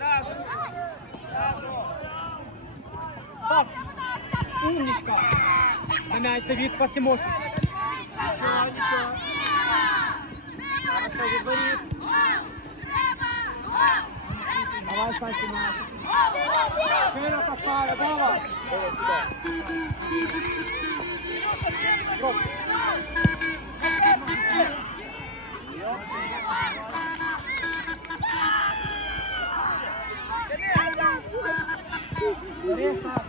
Зразу. Зразу. Пас. Умничка. На м'яч, Давид, пас Тимофій. Нічого, нічого. Хорошо, від. Давай, Саші, м'яч. Широко стара, давай. Бери, Саш.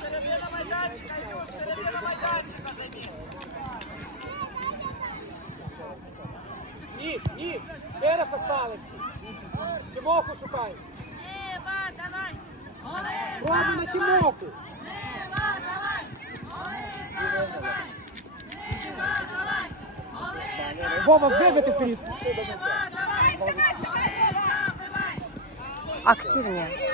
Середина майданчика, Ілюш, середина майданчика забіг. Ні, ні, широко. Тимоху шукай. Лева, давай! Рома на Тимоху. Лева, давай! Олега, давай! Лева, давай! Олега, Вова, вибити вперед. Лева, давай! Давай, давай! Активнее.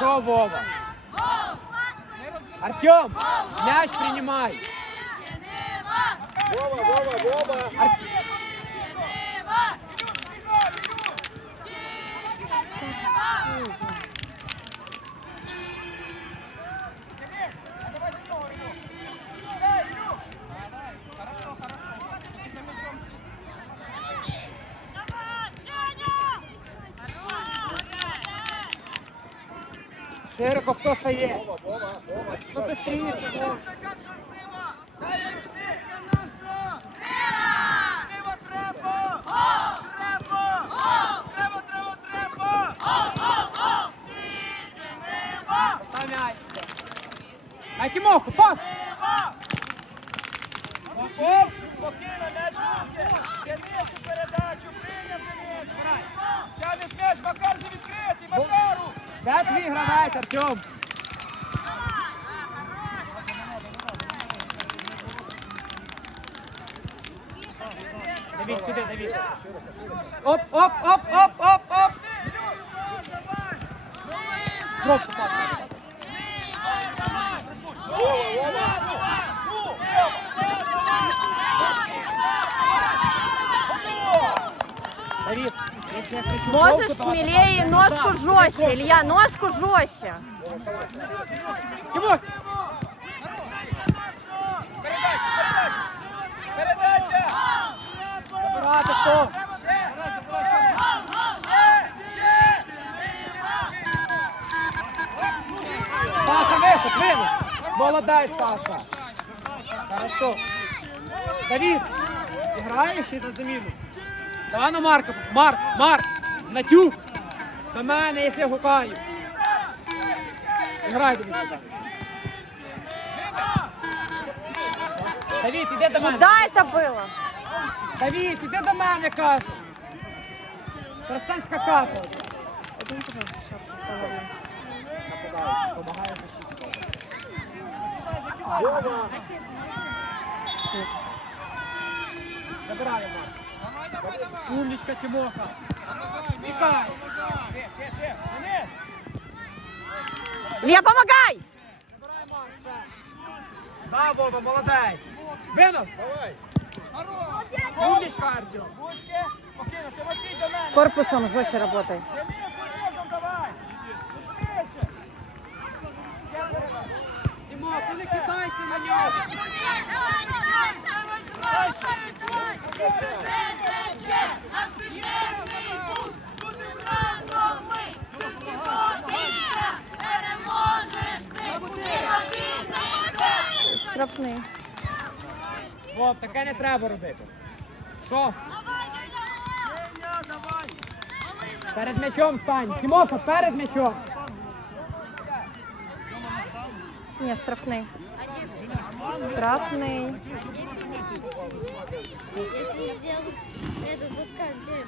Хорошо, Вова. Артем, мяч принимай. Вова, Вова, Вова. Артем. Thank бігом, Ілюш. Дивись, а давай до нього, Ілюш. Ей, Ілюш. Широко хто стає? Хто быстріше, Вова. Дай, Треба, треба. Треба. Треба, треба. На пас. Артем? Давид, сюди, Давид. Оп, оп, оп, оп, оп, оп. Просто пас. Давид, если я кричу Можешь смелее ножку жестче. Илья, ножку жестче. Молодець, Саша. Хорошо. Давид, играешь и на заміну? Давай на Марка. Марк, Марк, Натюк. До мене, якщо я гукаю. Грай, Давид. сюди. Давид, іди до мене. Да, это было. Давид, іди до мене, кажу. Перестань скакати. Умничка, Тимоха. Тікай. Ти, ти, ти. Денис. Илья, помогай! Да, Вова, молодець. Винос. Давай. Умничка, Артем. Корпусом жестче работай. Денис, разом давай. Швидше. Ще передача. Ти не кидайся на нього. Штрафний. Вов, таке не треба робити. Що? Перед м'ячом стань. Тімоха, перед м'ячом. Ні, штрафний. Штрафний. Если сделать это вот как где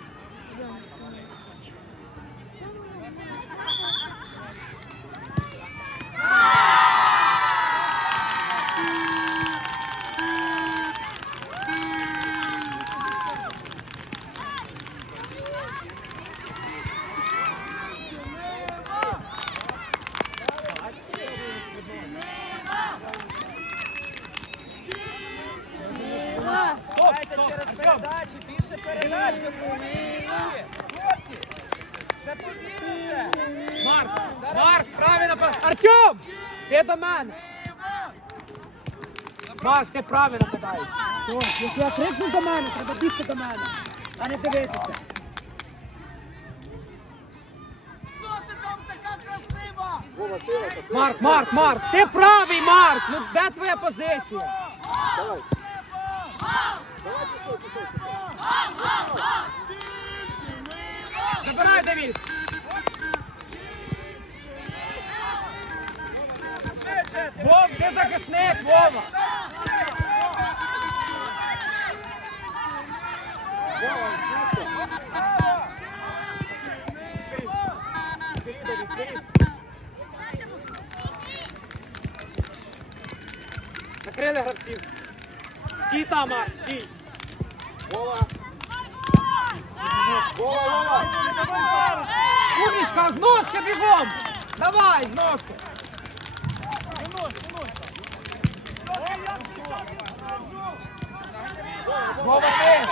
зона? Дайте через передачі, більше передач виходить. Хлопці, це подивіться. Марк, Марк, правильно. Артем, ти до мене. Марк, ти правильно. Все, Якщо я крикну до мене, треба бігти до мене, а не дивитися. Марк, Марк, Марк, ти правий, Марк! Ну де твоя позиція? Забирай, Давід! Вов, ти! Закрили гравців. Стій там, Марк, стій. Умничка, з ножки бігом! Давай, з ножки! Вова, ти!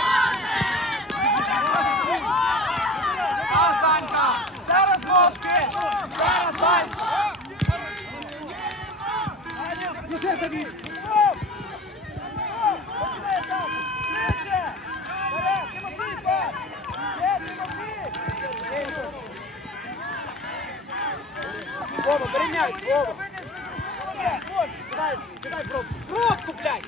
А, Санька! Зараз ножки! Зараз, Сань! Біжи, Давід! Починай так. Швидше. Вперед, Тимофій, пас. Ще, Тимофій. Вова, м'яч, Вова! Кидай, кидай пробку! Пробку, блядь!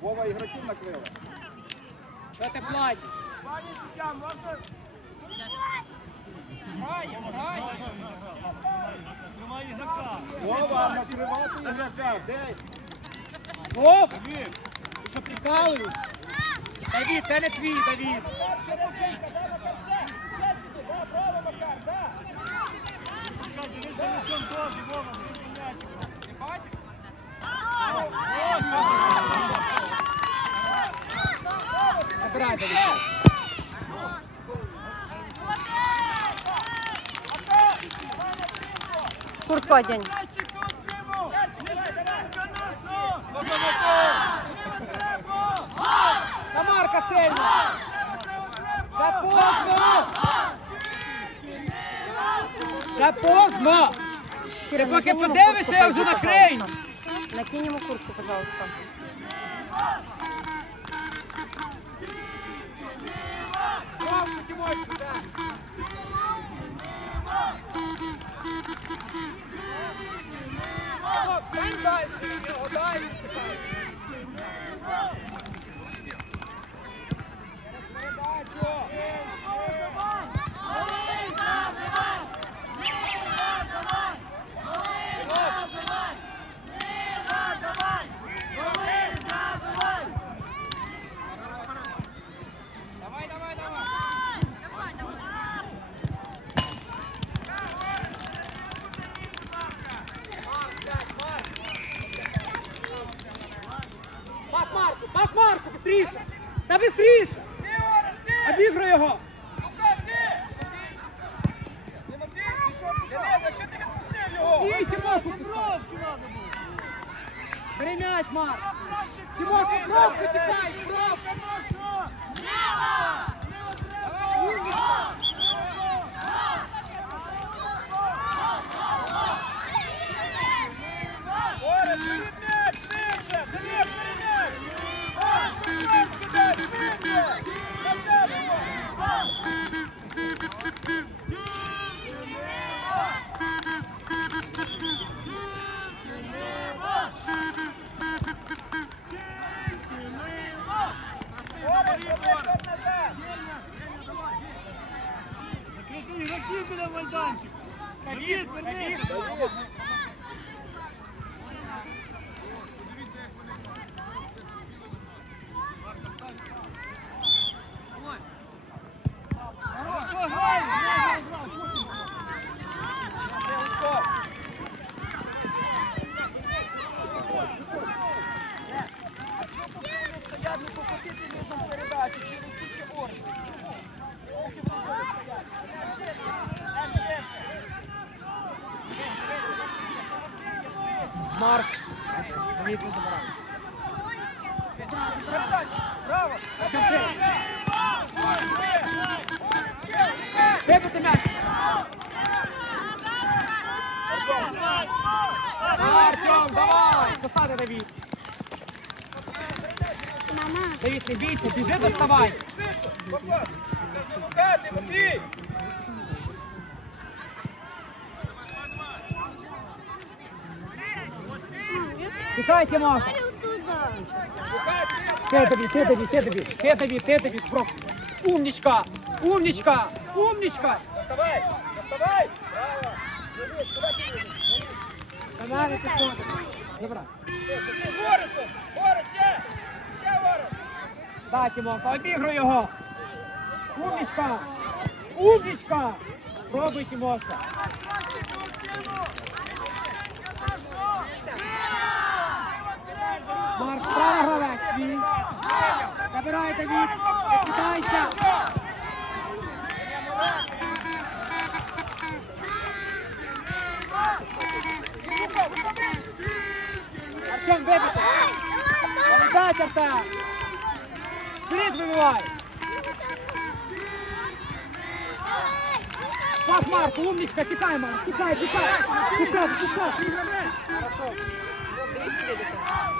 Вова ігроків накрили. Що ти плачеш? Пані суддя, можна? Ігрока. Де? Вов! Ти що прикалуєш? Давід, це не твій, Давід! Забирай, Давід! Куртко день. пожалуйста. Бери м'яч, Марк. Тимофій, бровку тікай, бровку. Орес, бери м'яч, швидше! Денис, бери м'яч! Орес, бери м'яч, кидай, швидше! На себе! Орес, роби ход назад! Ігроків майданчик. Давід, вернися. Хорошо, грай! Давід не забирай. Браво! Вибити м'яч. Артем, давай. Достати Давід. Давід, не бійся, біжи, доставай. Швидше! Попа! Це Туда. Лука, ти! Ти тобі, ти тобі, ти тобі, ти тобі, ти тобі, про. Умнічка, умнічка, умнічка. Доставай! Доставай! Браво! Ти? Давай, підходи. Забирай. Ти з Орестом! Орес, ще! Ще Орес! Да, Тимофа, обігруй його. Умнічка, умнічка. Пробуй, Тимоша. Марк, право гравець. Стій. Забирайте від. Кидайся. Артем, вибити. Молодець, Артем. Вперед вибивай. Пас, Марк, умничка, тікай, Марк, тікай, тікай. Тікай, тікай. Дивись, Винос.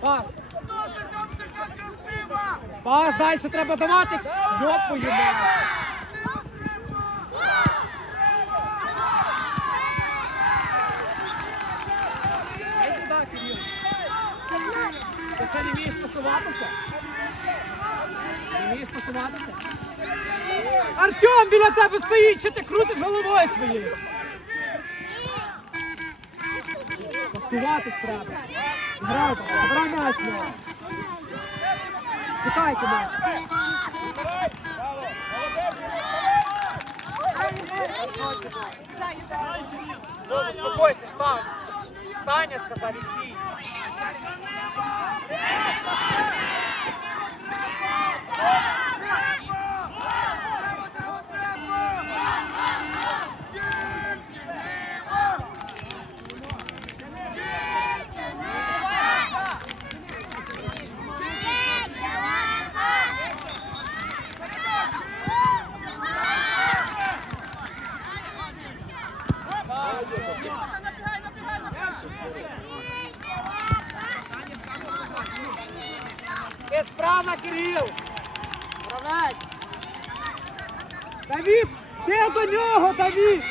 Пас. Пас, далі треба давати. Жопу їбати. Ти ще не вмієш пасуватися? Не вмієш пасуватися? Артем біля тебе стоїть, що ти крутиш головою своєю? Пасуватись треба. Грав, грав м'яч. Чекай тебе. Ну, успокойся, став. Стань, я сказав, і стій. Пацани, Направо, Кирил! Правець! Давід! Ти до нього, Давід!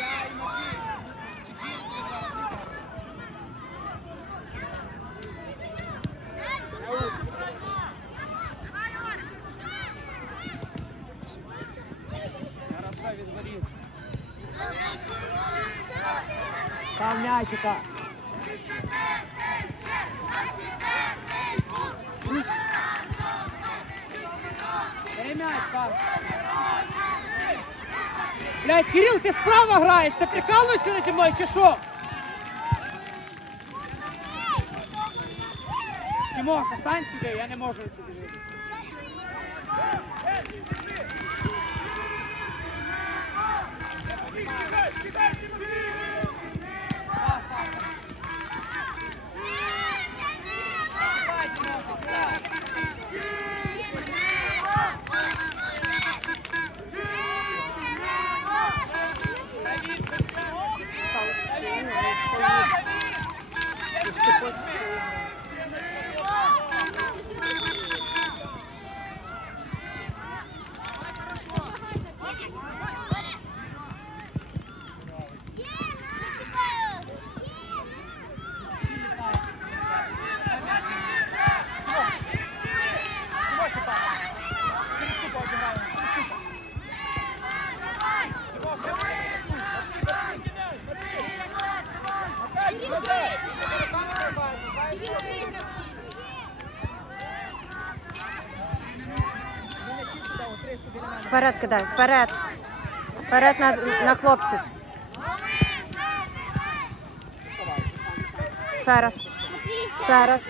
Справа ти прикалуєшся наді мною чи що? Тимох, остань сюди, я не можу це дивитися. Вперед кидай, вперед. Вперед на, на хлопців. Ще раз. Ще раз.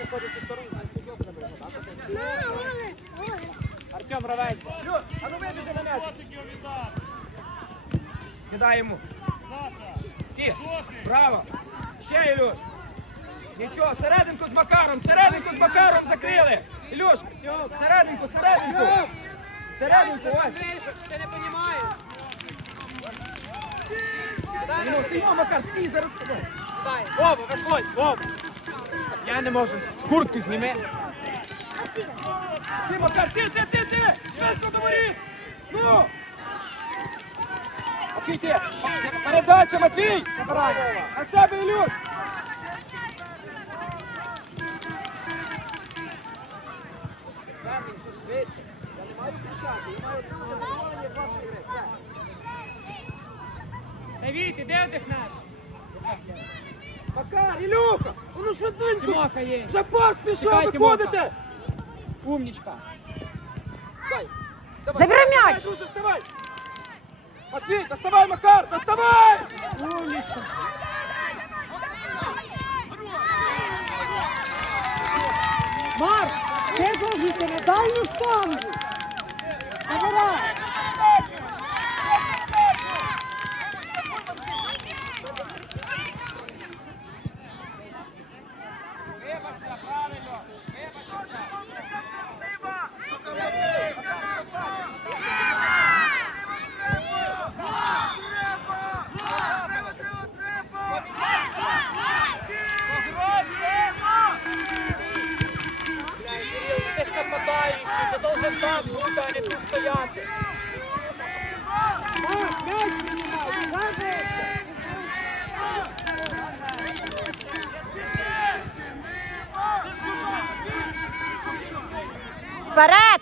Артем, ровець. Люд, а ну вибіжи на м'яч. Кидай йому. Ті, браво. Ще Ілюш. Нічого, серединку з Макаром, серединку з Макаром закрили. Ілюш, серединку, серединку. Серединку, ось. Ти не розумієш. Стіймо, Макар, стій, зараз подай. Дай, Вова, виходь, Вова. Я не можу. Куртку зніми. Ти, Макар, ти, ти, ти, ти! Швидко до воріт! Ну! Окей, ти! Передача, Матвій! На себе, Ілюш! Камінь, що швидше. Кричати, гри. Все. Давід, іди. Макар, Ілюха! Ну швиденько! Тимоха є. Вже пас пішов, Чекай, Тимоха. виходите! Умнічка. Давай, Забери давай, м'яч. Друже, вставай! Матвій, доставай, Макар, доставай! Умнічка. Марк, ти должен йти на дальню штангу. Забирай. Вибачся, правильно! Вибачся! Ти ж нападаючий, ти должен там бути, а не тут стояти. Марк, м'яч приймай, згадується. Вперед!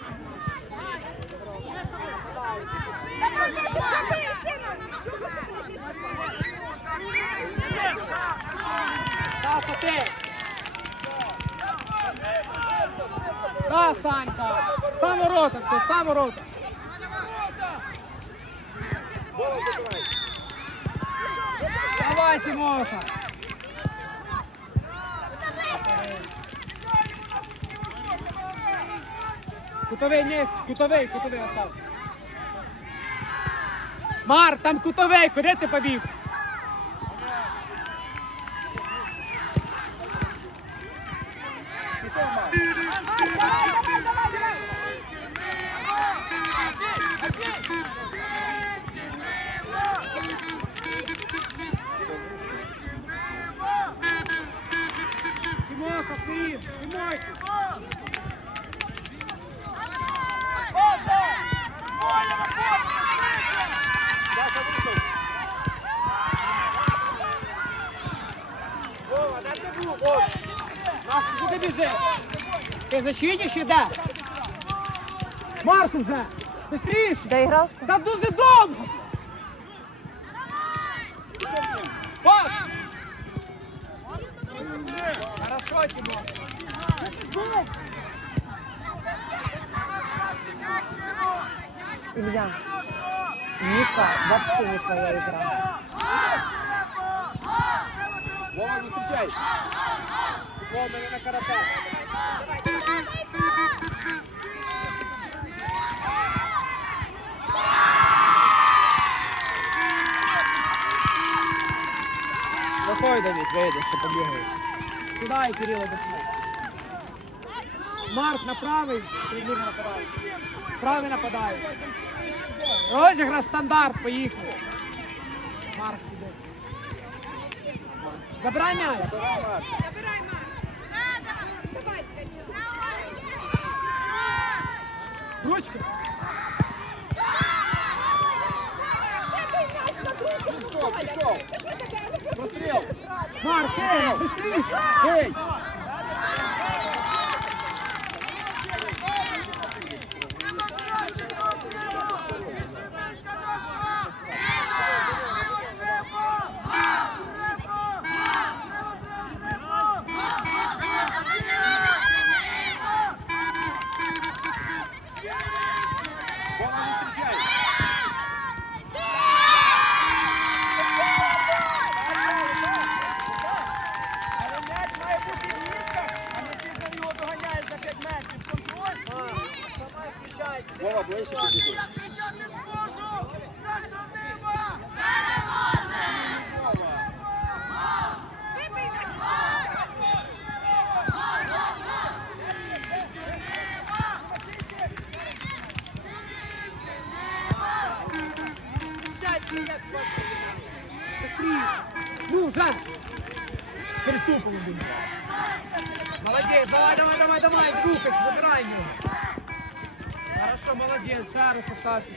Саша, ти. Да, Санька. Став ворота, все, став ворота. Давай, Тимоха. Кутовий, кутовий, остав. Мар, там кутовий, куди ти побіг? Тимоха, ти, Тимохи. Боя, виходите, швидше! ти біжиш? Ти защитник чи? Марк вже! Быстріше! Доігрався? Та дуже довго! Пас! Хорошо, Тимон. Илья. Ника, вообще не твоя игра. Вова, зустрічай. О, мене на карате. Виходь, Давид, вийде, що побігає. Кидай, Кирило, досмай. Марк на правий, Трибір нападає. Правий нападає. Розіграш стандарт, поїхали. Марк сидить. Забирай м'яч. Ручки. Пішов, пішов. Простріл. Марк, ей, быстріше. শিক্ষিত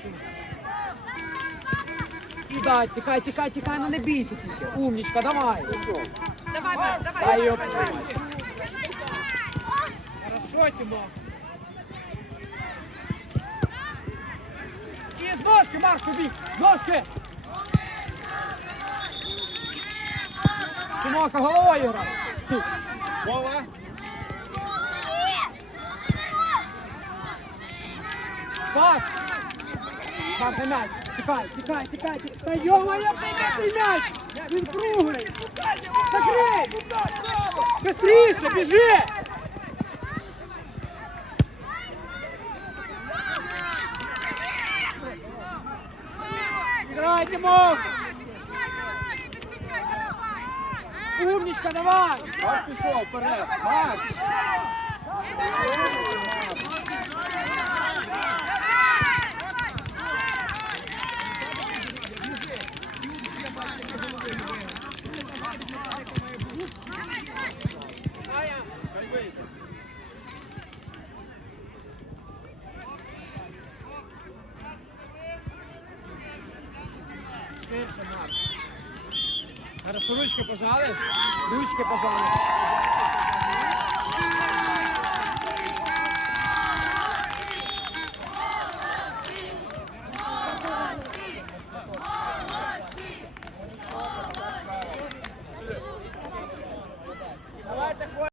тут. І да, тікай, тікай, тікай, ну не бійся тільки. Умнічка, давай. Давай, Марк, давай. Дай його. Хорошо, Тимон. І з ножки, Марк, убіг. З ножки. Тимока, головою грав. Вова. Пас! Марк, на м'яч. Тікай, тікай, тікай, тікай. Та йо-моє, ти м'яч! Він круглий! Закрий! Быстріше, біжи! Играй, Тимох! Умничка, давай! Марк пішов вперед. Марк. Ручки пожали. Ручки пожали.